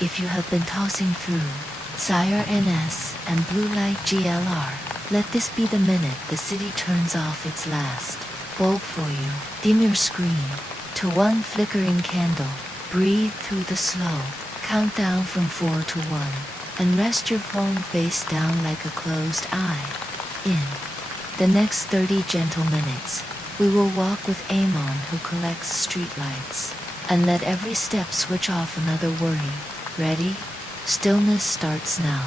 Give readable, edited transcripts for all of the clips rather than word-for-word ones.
if you have been tossing through Sire NS and Blue Light GLR, let this be the minute the city turns off its last bulb for you. Dim your screen to one flickering candle. Breathe through the slow countdown from 4 to 1, and rest your phone face down like a closed eye. In the next 30 gentle minutes, we will walk with Amon, who collects streetlights, and let every step switch off another worry. Ready? Stillness starts now.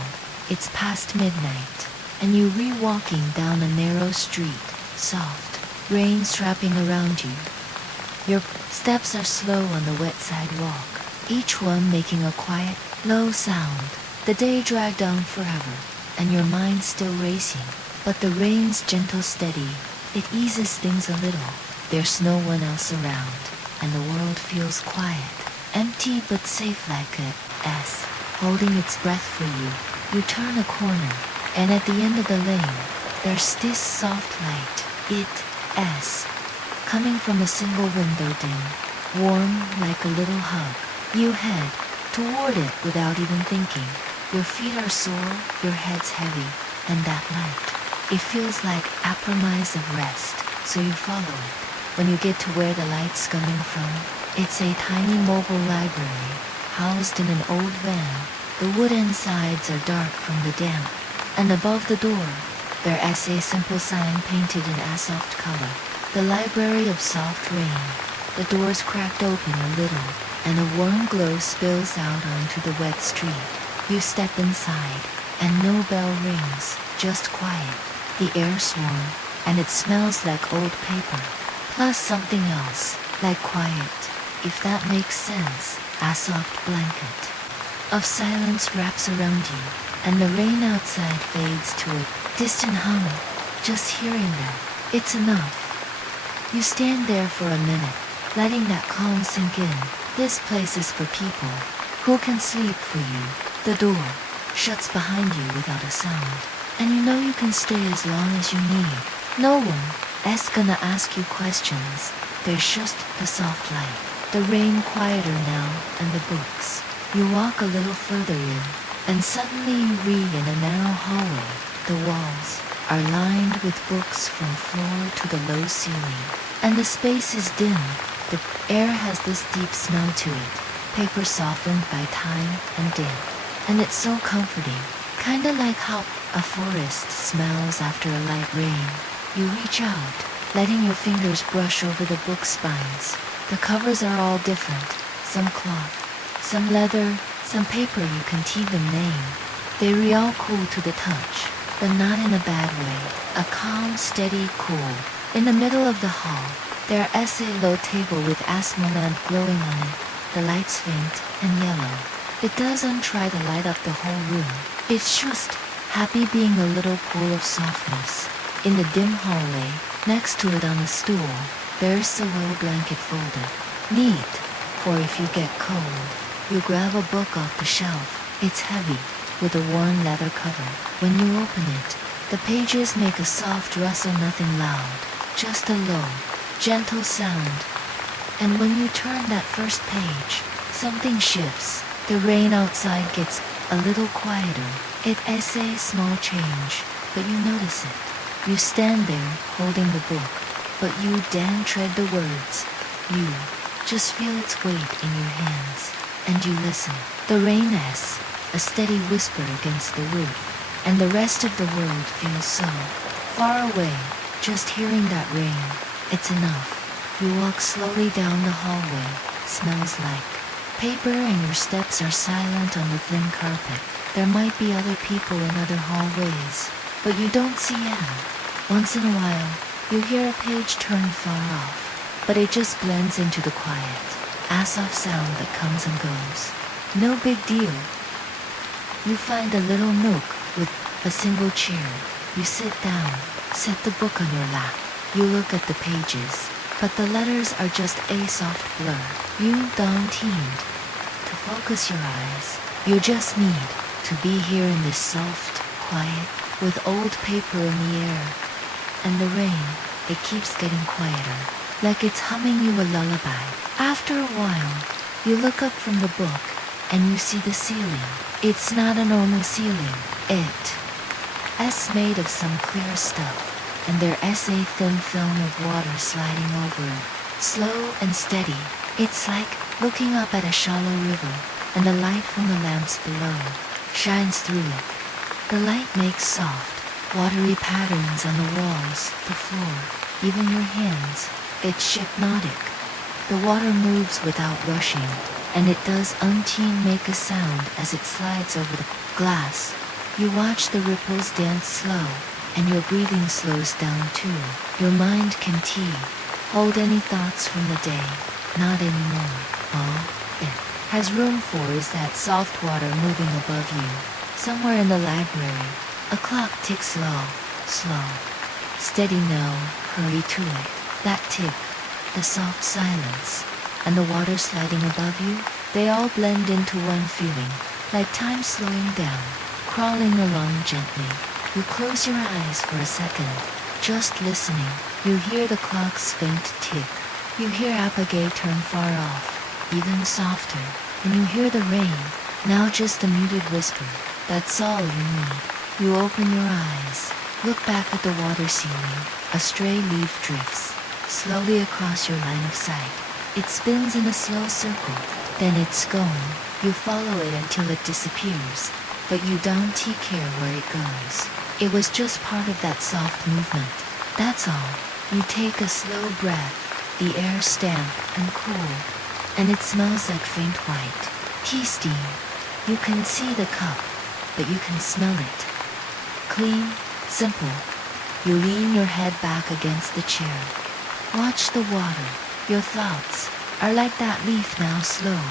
It's past midnight, and you re-walking down a narrow street, soft rain strapping around you. Your steps are slow on the wet sidewalk, each one making a quiet, low sound. The day dragged on forever, and your mind still racing, but the rain's gentle steady. It eases things a little. There's no one else around, and the world feels quiet, empty but safe like a S, holding its breath for you. You turn a corner, and at the end of the lane, there's this soft light. It's coming from a single window, dim, warm like a little hug. You head toward it without even thinking. Your feet are sore, your head's heavy, and that light, it feels like a promise of rest, so you follow it. When you get to where the light's coming from, it's a tiny mobile library, housed in an old van. The wooden sides are dark from the damp, and above the door, there is a simple sign painted in a soft color. The Library of Soft Rain. The doors cracked open a little, and a warm glow spills out onto the wet street. You step inside, and no bell rings, just quiet. The air's warm, and it smells like old paper, plus something else, like quiet, if that makes sense. A soft blanket of silence wraps around you, and the rain outside fades to a distant hum. Just hearing that, it's enough. You stand there for a minute, letting that calm sink in. This place is for people who can sleep for you. The door shuts behind you without a sound, and you know you can stay as long as you need. No one is gonna ask you questions. There's just the soft light, the rain quieter now, and the books. You walk a little further in, and suddenly you read in a narrow hallway. The walls are lined with books from floor to the low ceiling, and the space is dim. The air has this deep smell to it, paper softened by time and damp, and it's so comforting, kinda like how a forest smells after a light rain. You reach out, letting your fingers brush over the book spines. The covers are all different, some cloth, some leather, some paper you can even name. They're real cool to the touch, but not in a bad way. A calm, steady cool. In the middle of the hall, there is a low table with asthma lamp glowing on it. The light's faint and yellow. It doesn't try to light up the whole room. It's just happy being a little pool of softness. In the dim hallway, next to it on a stool, there's a little blanket folded. Neat, for if you get cold, you grab a book off the shelf. It's heavy, with a worn leather cover. When you open it, the pages make a soft rustle, nothing loud, just a low, gentle sound. And when you turn that first page, something shifts. The rain outside gets a little quieter. It is a small change, but you notice it. You stand there, holding the book, but you don't tread the words. You just feel its weight in your hands, and you listen. The rain is a steady whisper against the roof, and the rest of the world feels so far away. Just hearing that rain, it's enough. You walk slowly down the hallway, smells like paper, and your steps are silent on the thin carpet. There might be other people in other hallways, but you don't see any. Once in a while, you hear a page turn far off, but it just blends into the quiet, a soft sound that comes and goes. No big deal. You find a little nook with a single chair. You sit down, set the book on your lap. You look at the pages, but the letters are just a soft blur. You don't need to focus your eyes. You just need to be here in this soft, quiet, with old paper in the air. And the rain, it keeps getting quieter, like it's humming you a lullaby. After a while, you look up from the book, and you see the ceiling. It's not a normal ceiling. It's made of some clear stuff, and there's a thin film of water sliding over it. Slow and steady. It's like looking up at a shallow river, and the light from the lamps below shines through it. The light makes soft, watery patterns on the walls, the floor, even your hands. It's hypnotic. The water moves without rushing, and it does make a sound as it slides over the glass. You watch the ripples dance slow, and your breathing slows down too. Your mind can hold any thoughts from the day. Not anymore. All it has room for is that soft water moving above you. Somewhere in the library, a clock ticks slow. Steady, no hurry to it. That tick, the soft silence, and the water sliding above you, they all blend into one feeling, like time slowing down, crawling along gently. You close your eyes for a second, just listening. You hear the clock's faint tick. You hear Apogee turn far off, even softer, and you hear the rain, now just a muted whisper. That's all you need. You open your eyes, look back at the water ceiling. A stray leaf drifts slowly across your line of sight. It spins in a slow circle, then it's gone. You follow it until it disappears, but you don't care where it goes. It was just part of that soft movement. That's all. You take a slow breath. The air damp and cool, and it smells like faint white tea steam. You can see the cup, but you can smell it. Clean, simple. You lean your head back against the chair. Watch the water. Your thoughts are like that leaf, now slow,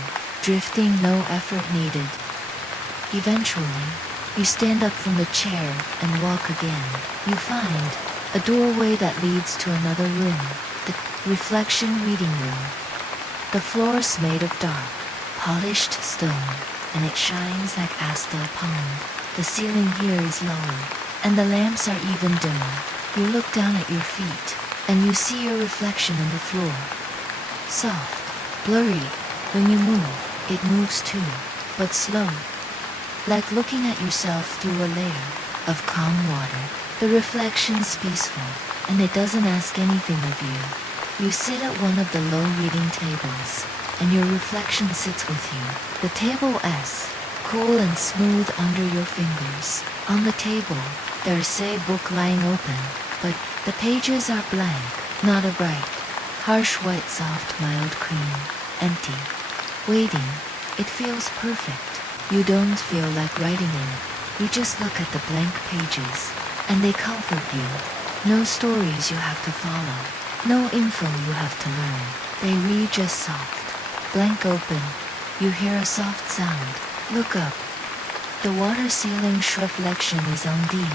drifting, no effort needed. Eventually, you stand up from the chair and walk again. You find a doorway that leads to another room. The reflection reading room. The floor's made of dark, polished stone, and it shines like Asta pond. The ceiling here is lower, and the lamps are even dimmer. You look down at your feet, and you see your reflection in the floor. Soft, blurry. When you move, it moves too, but slow. Like looking at yourself through a layer of calm water. The reflection's peaceful, and it doesn't ask anything of you. You sit at one of the low reading tables, and your reflection sits with you. The table is cool and smooth under your fingers. On the table, there's a book lying open, but the pages are blank, not a bright, harsh white, soft, mild cream, empty. Waiting, it feels perfect. You don't feel like writing in it. You just look at the blank pages, and they comfort you. No stories you have to follow. No info you have to learn. They read just soft. Blank open. You hear a soft sound. Look up. The water ceiling's reflection is on the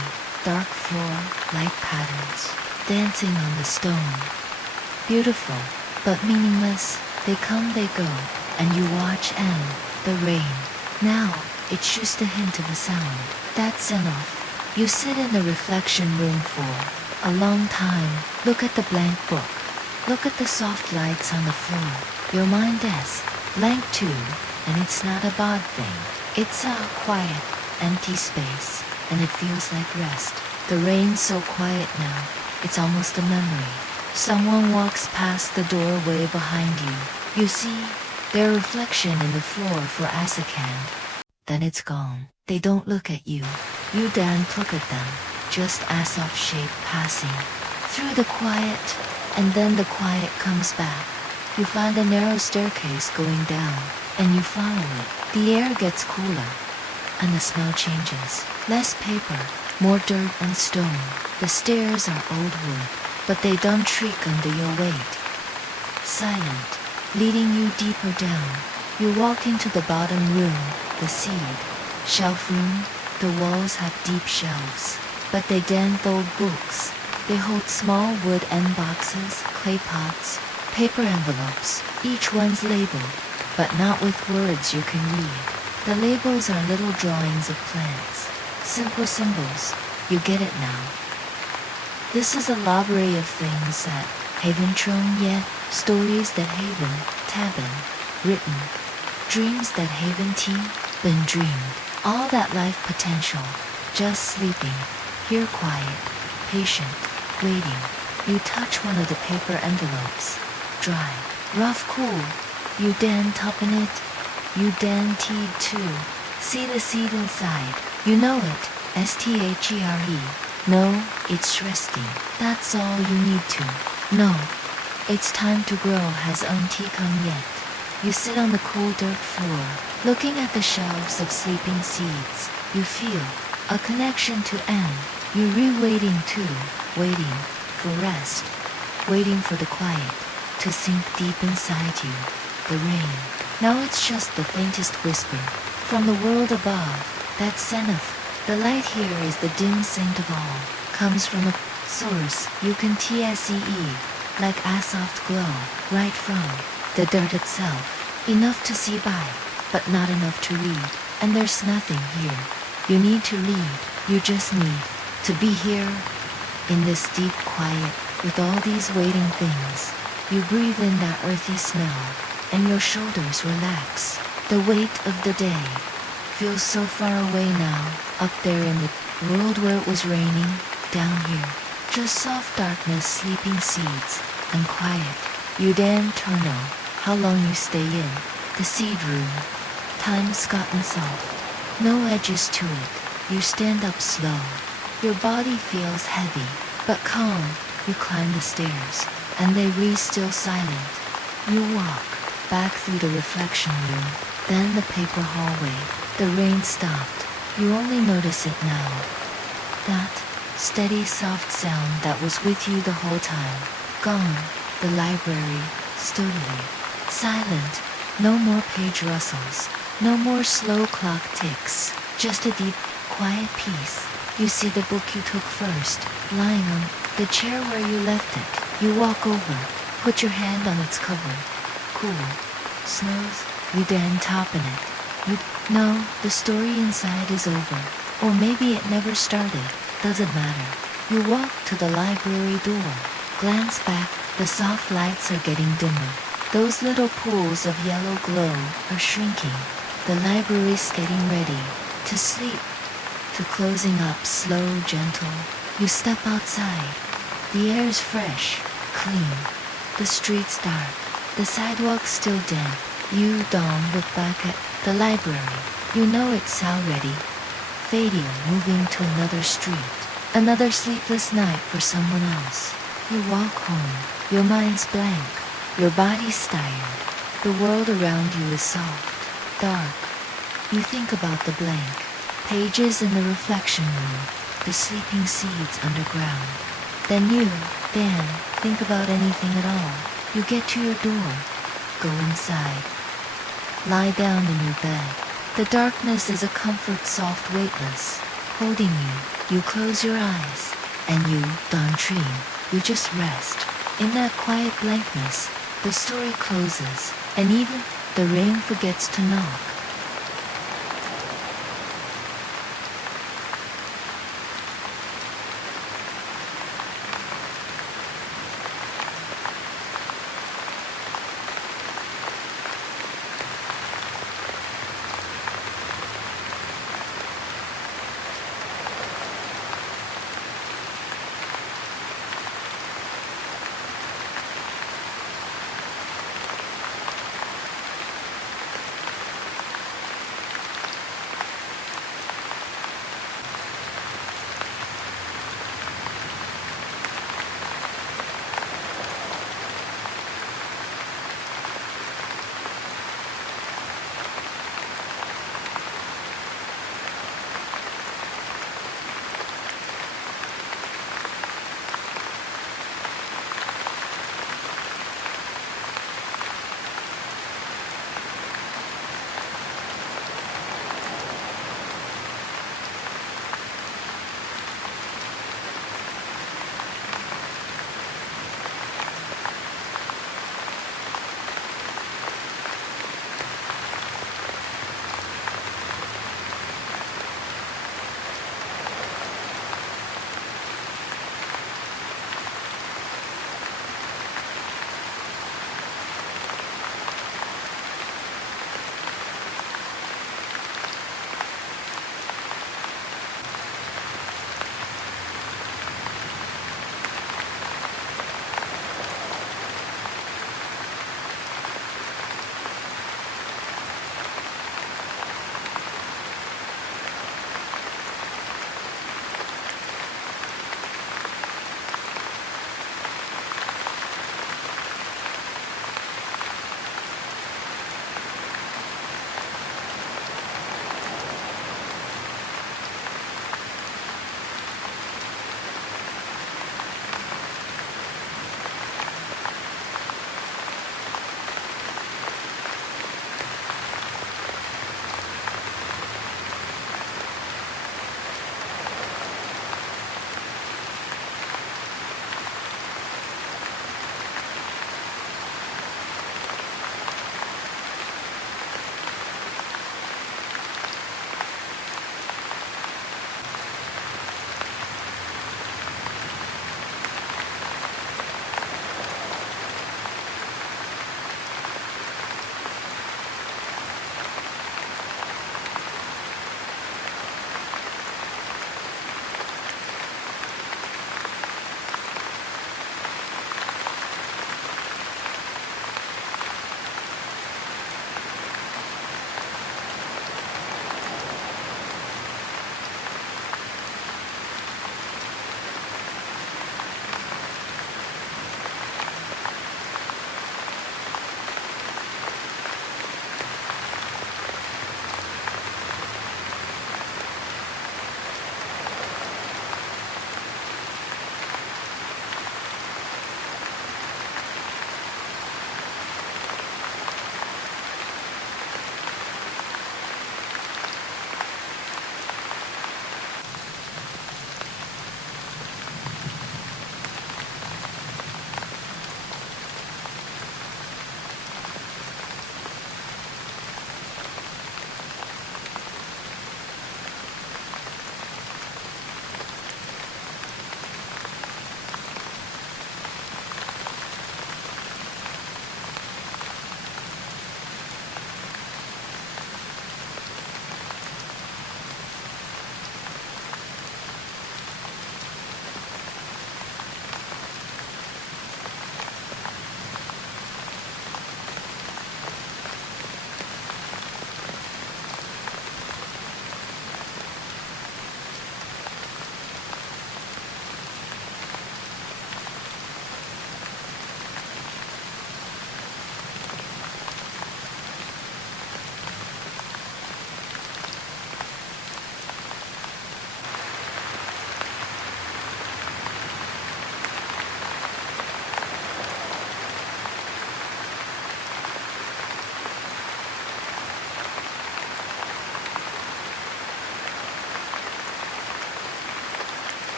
dark floor, light patterns, dancing on the stone. Beautiful, but meaningless. They come, they go, and you watch and the rain. Now, it's just a hint of a sound. That's enough. You sit in the reflection room for a long time. Look at the blank book. Look at the soft lights on the floor. Your mind is blank too, and it's not a bad thing. It's a quiet, empty space, and it feels like rest. The rain's so quiet now, it's almost a memory. Someone walks past the doorway behind you. You see their reflection in the floor for a second. Then it's gone. They don't look at you. You don't look at them. Just a soft shape passing through the quiet, and then the quiet comes back. You find a narrow staircase going down, and you follow it. The air gets cooler, and the smell changes. Less paper, more dirt and stone. The stairs are old wood, but they don't shriek under your weight. Silent, leading you deeper down. You walk into the bottom room, the seed shelf room. The walls have deep shelves, but they don't hold books. They hold small wood end boxes, clay pots, paper envelopes. Each one's labeled, but not with words you can read. The labels are little drawings of plants, simple symbols. You get it now. This is a library of things that haven't shown yet, stories that haven't been written. Dreams that haven't been dreamed. All that life potential. Just sleeping. Here quiet. Patient. Waiting. You touch one of the paper envelopes. Dry. Rough cool. You dan topping it. You dan teed too. See the seed inside. You know it. STHERE. No, it's resting. That's all you need to know. Its time to grow hasn't come yet. You sit on the cool dirt floor, looking at the shelves of sleeping seeds. You feel a connection to end. You're waiting too, waiting for rest, waiting for the quiet to sink deep inside you. The rain. Now it's just the faintest whisper from the world above. That's enough. The light here is the dim scent of all. Comes from a source you can TSEE, like a soft glow, right from the dirt itself. Enough to see by, but not enough to read. And there's nothing here you need to read. You just need to be here in this deep quiet with all these waiting things. You breathe in that earthy smell, and your shoulders relax. The weight of the day feels so far away now, up there in the world where it was raining. Down here, just soft darkness, sleeping seeds, and quiet. You damn turno, how long you stay in the seed room. Time's gotten soft, no edges to it. You stand up slow. Your body feels heavy, but calm. You climb the stairs, and they still silent. You walk back through the reflection room, then the paper hallway. The rain stopped. You only notice it now. That steady, soft sound that was with you the whole time. Gone. The library, sturdily silent. No more page rustles. No more slow clock ticks. Just a deep, quiet peace. You see the book you took first, lying on the chair where you left it. You walk over, put your hand on its cover. Cool. Smooth. You dan topping it. You know the story inside is over. Or maybe it never started. Doesn't matter. You walk to the library door. Glance back. The soft lights are getting dimmer. Those little pools of yellow glow are shrinking. The library's getting ready to sleep. To closing up, slow, gentle. You step outside. The air's fresh, clean. The street's dark. The sidewalk's still damp. You don't look back at the library. You know it's already fading, moving to another street. Another sleepless night for someone else. You walk home. Your mind's blank. Your body's tired. The world around you is soft, dark. You think about the blank pages in the reflection room, the sleeping seeds underground. Then you, Dan, think about anything at all. You get to your door. Go inside. Lie down in your bed. The darkness is a comfort, soft, weightless, holding you. You close your eyes, and you don't dream. You just rest. In that quiet blankness, the story closes, and even the rain forgets to knock.